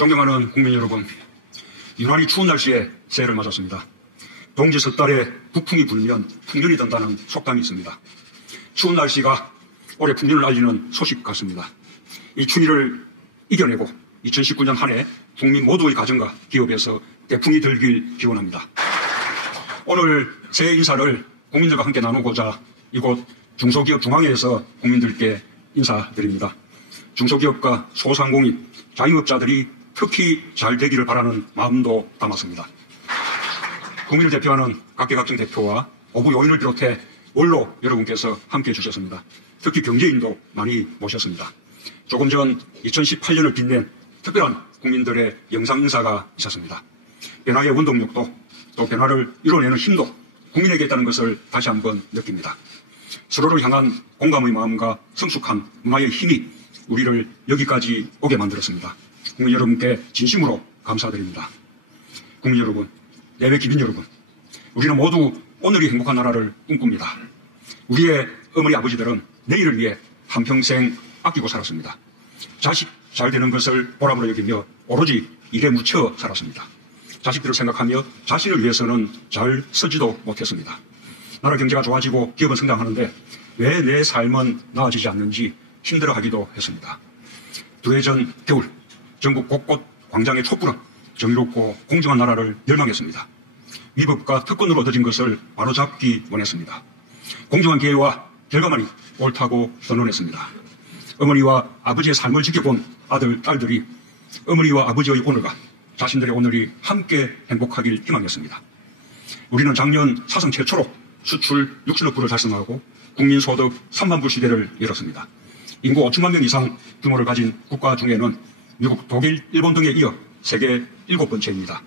존경하는 국민 여러분, 유난히 추운 날씨에 새해를 맞았습니다. 동지 석 달에 북풍이 불면 풍년이 든다는 속담이 있습니다. 추운 날씨가 올해 풍년을 알리는 소식 같습니다. 이 추위를 이겨내고 2019년 한 해 국민 모두의 가정과 기업에서 대풍이 들길 기원합니다. 오늘 새해 인사를 국민들과 함께 나누고자 이곳 중소기업 중앙회에서 국민들께 인사드립니다. 중소기업과 소상공인, 자영업자들이 특히 잘 되기를 바라는 마음도 담았습니다. 국민을 대표하는 각계각층 대표와 오부 요인을 비롯해 원로 여러분께서 함께해 주셨습니다. 특히 경제인도 많이 모셨습니다. 조금 전 2018년을 빛낸 특별한 국민들의 영상 인사가 있었습니다. 변화의 원동력도 또 변화를 이뤄내는 힘도 국민에게 있다는 것을 다시 한번 느낍니다. 서로를 향한 공감의 마음과 성숙한 문화의 힘이 우리를 여기까지 오게 만들었습니다. 국민 여러분께 진심으로 감사드립니다. 국민 여러분, 내외 기빈 여러분, 우리는 모두 오늘이 행복한 나라를 꿈꿉니다. 우리의 어머니 아버지들은 내일을 위해 한평생 아끼고 살았습니다. 자식 잘 되는 것을 보람으로 여기며 오로지 일에 묻혀 살았습니다. 자식들을 생각하며 자신을 위해서는 잘 쓰지도 못했습니다. 나라 경제가 좋아지고 기업은 성장하는데 왜 내 삶은 나아지지 않는지 힘들어하기도 했습니다. 두 해 전 겨울 전국 곳곳 광장의 촛불은 정의롭고 공정한 나라를 열망했습니다. 위법과 특권으로 얻어진 것을 바로잡기 원했습니다. 공정한 기회와 결과만이 옳다고 선언했습니다. 어머니와 아버지의 삶을 지켜본 아들, 딸들이 어머니와 아버지의 오늘과 자신들의 오늘이 함께 행복하길 희망했습니다. 우리는 작년 사상 최초로 수출 60억 불을 달성하고 국민소득 3만 불 시대를 열었습니다. 인구 5천만 명 이상 규모를 가진 국가 중에는 미국, 독일, 일본 등에 이어 세계 7번째입니다.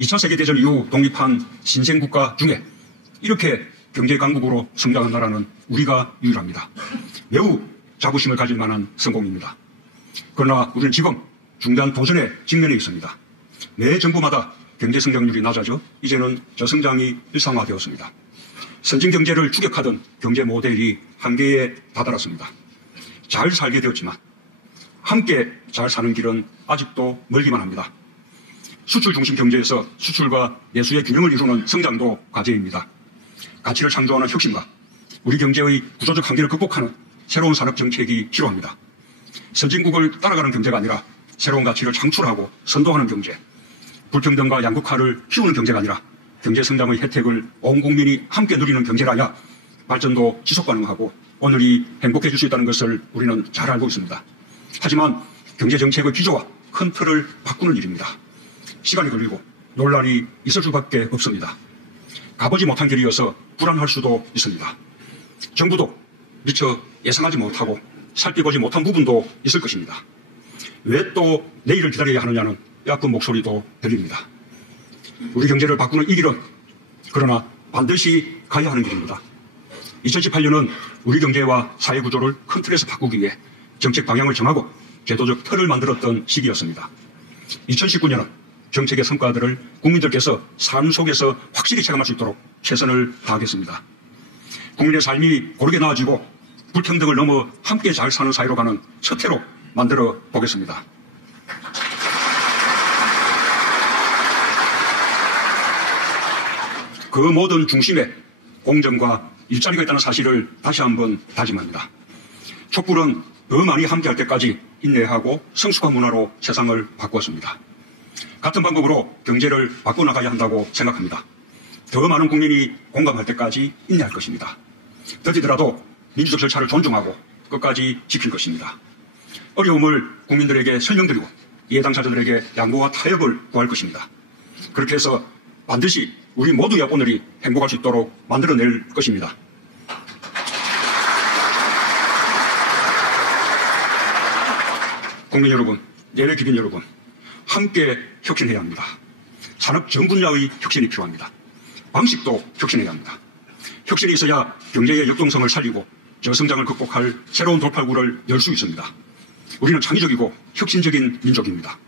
2차 세계대전 이후 독립한 신생국가 중에 이렇게 경제강국으로 성장한 나라는 우리가 유일합니다. 매우 자부심을 가질 만한 성공입니다. 그러나 우리는 지금 중대한 도전에 직면해 있습니다. 매 정부마다 경제 성장률이 낮아져 이제는 저성장이 일상화되었습니다. 선진 경제를 추격하던 경제 모델이 한계에 다다랐습니다. 잘 살게 되었지만 함께 잘 사는 길은 아직도 멀기만 합니다. 수출 중심 경제에서 수출과 내수의 균형을 이루는 성장도 과제입니다. 가치를 창조하는 혁신과 우리 경제의 구조적 한계를 극복하는 새로운 산업 정책이 필요합니다. 선진국을 따라가는 경제가 아니라 새로운 가치를 창출하고 선도하는 경제, 불평등과 양극화를 키우는 경제가 아니라 경제 성장의 혜택을 온 국민이 함께 누리는 경제라야 발전도 지속 가능하고 오늘이 행복해질 수 있다는 것을 우리는 잘 알고 있습니다. 하지만 경제정책의 기조와 큰 틀을 바꾸는 일입니다. 시간이 걸리고 논란이 있을 수밖에 없습니다. 가보지 못한 길이어서 불안할 수도 있습니다. 정부도 미처 예상하지 못하고 살펴보지 못한 부분도 있을 것입니다. 왜 또 내일을 기다려야 하느냐는 얕은 목소리도 들립니다. 우리 경제를 바꾸는 이 길은 그러나 반드시 가야 하는 길입니다. 2018년은 우리 경제와 사회 구조를 큰 틀에서 바꾸기 위해 정책 방향을 정하고 제도적 틀을 만들었던 시기였습니다. 2019년은 정책의 성과들을 국민들께서 삶 속에서 확실히 체감할 수 있도록 최선을 다하겠습니다. 국민의 삶이 고르게 나아지고 불평등을 넘어 함께 잘 사는 사회로 가는 첫 해로 만들어 보겠습니다. 그 모든 중심에 공정과 일자리가 있다는 사실을 다시 한번 다짐합니다. 촛불은 더 많이 함께할 때까지 인내하고 성숙한 문화로 세상을 바꾸었습니다. 같은 방법으로 경제를 바꿔나가야 한다고 생각합니다. 더 많은 국민이 공감할 때까지 인내할 것입니다. 더디더라도 민주적 절차를 존중하고 끝까지 지킬 것입니다. 어려움을 국민들에게 설명드리고 이해 당사자들에게 양보와 타협을 구할 것입니다. 그렇게 해서 반드시 우리 모두의 오늘이 행복할 수 있도록 만들어낼 것입니다. 국민 여러분, 내외 기빈 여러분, 함께 혁신해야 합니다. 산업 전 분야의 혁신이 필요합니다. 방식도 혁신해야 합니다. 혁신이 있어야 경제의 역동성을 살리고 저성장을 극복할 새로운 돌파구를 열 수 있습니다. 우리는 창의적이고 혁신적인 민족입니다.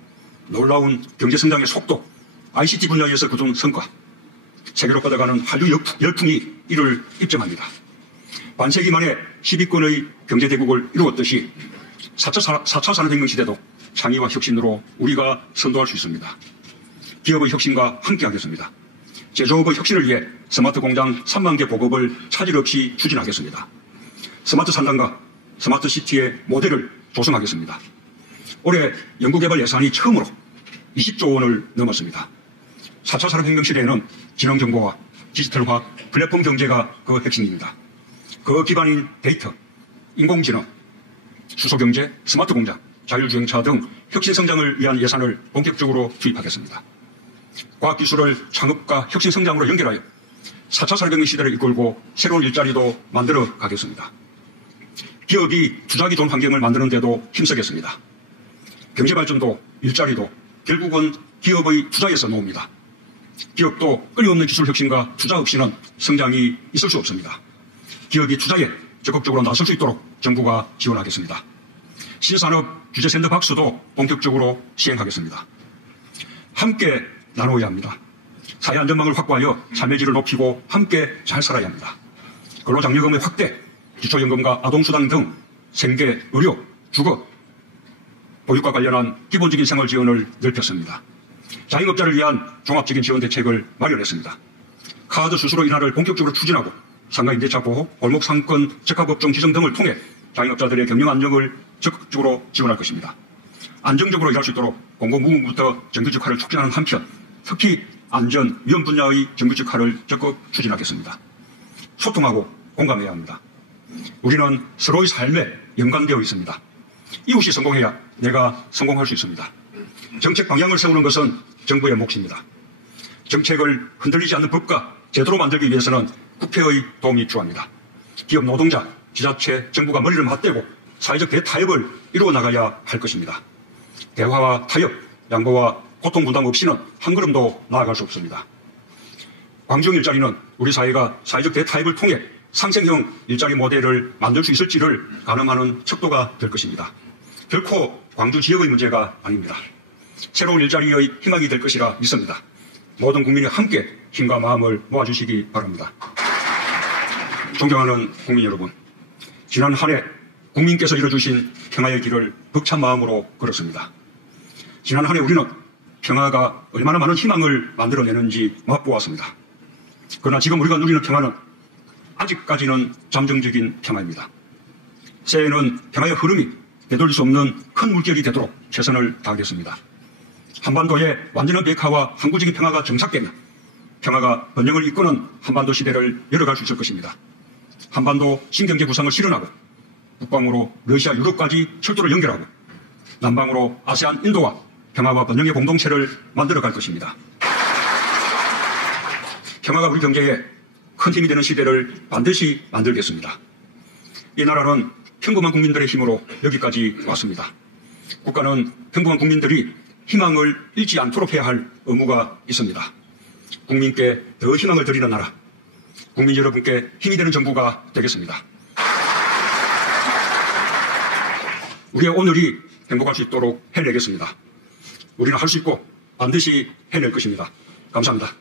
놀라운 경제성장의 속도, ICT 분야에서 거둔 성과, 세계로 뻗어가는 한류 열풍이 이를 입증합니다. 반세기 만에 10위권의 경제대국을 이루었듯이 4차 산업혁명 시대도 창의와 혁신으로 우리가 선도할 수 있습니다. 기업의 혁신과 함께하겠습니다. 제조업의 혁신을 위해 스마트 공장 3만 개 보급을 차질 없이 추진하겠습니다. 스마트 산단과 스마트 시티의 모델을 조성하겠습니다. 올해 연구개발 예산이 처음으로 20조 원을 넘었습니다. 4차 산업혁명 시대에는 지능정보와 디지털화, 플랫폼 경제가 그 핵심입니다. 그 기반인 데이터, 인공지능, 수소경제, 스마트 공장, 자율주행차 등 혁신 성장을 위한 예산을 본격적으로 투입하겠습니다. 과학기술을 창업과 혁신 성장으로 연결하여 4차 산업혁명 시대를 이끌고 새로운 일자리도 만들어 가겠습니다. 기업이 투자하기 좋은 환경을 만드는 데도 힘쓰겠습니다. 경제발전도 일자리도 결국은 기업의 투자에서 나옵니다. 기업도 끊임없는 기술 혁신과 투자 없이는 성장이 있을 수 없습니다. 기업이 투자에 적극적으로 나설 수 있도록 정부가 지원하겠습니다. 신산업 규제 샌드박스도 본격적으로 시행하겠습니다. 함께 나눠야 합니다. 사회 안전망을 확보하여 삶의 질을 높이고 함께 잘 살아야 합니다. 근로장려금의 확대, 기초연금과 아동수당 등 생계, 의료, 주거, 보육과 관련한 기본적인 생활 지원을 넓혔습니다. 자영업자를 위한 종합적인 지원 대책을 마련했습니다. 카드 수수료 인하를 본격적으로 추진하고 상가 임대차 보호, 골목 상권 적합업종 지정 등을 통해 자영업자들의 경영 안정을 적극적으로 지원할 것입니다. 안정적으로 일할 수 있도록 공공부문부터 정규직화를 촉진하는 한편 특히 안전, 위험 분야의 정규직화를 적극 추진하겠습니다. 소통하고 공감해야 합니다. 우리는 서로의 삶에 연관되어 있습니다. 이웃이 성공해야 내가 성공할 수 있습니다. 정책 방향을 세우는 것은 정부의 몫입니다. 정책을 흔들리지 않는 법과 제도로 만들기 위해서는 국회의 도움이 필요합니다. 기업 노동자, 지자체, 정부가 머리를 맞대고 사회적 대타협을 이루어 나가야 할 것입니다. 대화와 타협, 양보와 고통 분담 없이는 한 걸음도 나아갈 수 없습니다. 광주형 일자리는 우리 사회가 사회적 대타협을 통해 상생형 일자리 모델을 만들 수 있을지를 가늠하는 척도가 될 것입니다. 결코 광주 지역의 문제가 아닙니다. 새로운 일자리의 희망이 될 것이라 믿습니다. 모든 국민이 함께 힘과 마음을 모아주시기 바랍니다. 존경하는 국민 여러분, 지난 한 해 국민께서 이뤄주신 평화의 길을 벅찬 마음으로 걸었습니다. 지난 한 해 우리는 평화가 얼마나 많은 희망을 만들어내는지 맛보았습니다. 그러나 지금 우리가 누리는 평화는 아직까지는 잠정적인 평화입니다. 새해에는 평화의 흐름이 되돌릴 수 없는 큰 물결이 되도록 최선을 다하겠습니다. 한반도의 완전한 비핵화와 항구적인 평화가 정착되면 평화가 번영을 이끄는 한반도 시대를 열어갈 수 있을 것입니다. 한반도 신경제 구상을 실현하고 북방으로 러시아, 유럽까지 철도를 연결하고 남방으로 아세안, 인도와 평화와 번영의 공동체를 만들어갈 것입니다. 평화가 우리 경제에 큰 힘이 되는 시대를 반드시 만들겠습니다. 이 나라는 평범한 국민들의 힘으로 여기까지 왔습니다. 국가는 평범한 국민들이 희망을 잃지 않도록 해야 할 의무가 있습니다. 국민께 더 희망을 드리는 나라, 국민 여러분께 힘이 되는 정부가 되겠습니다. 우리의 오늘이 행복할 수 있도록 해내겠습니다. 우리는 할 수 있고 반드시 해낼 것입니다. 감사합니다.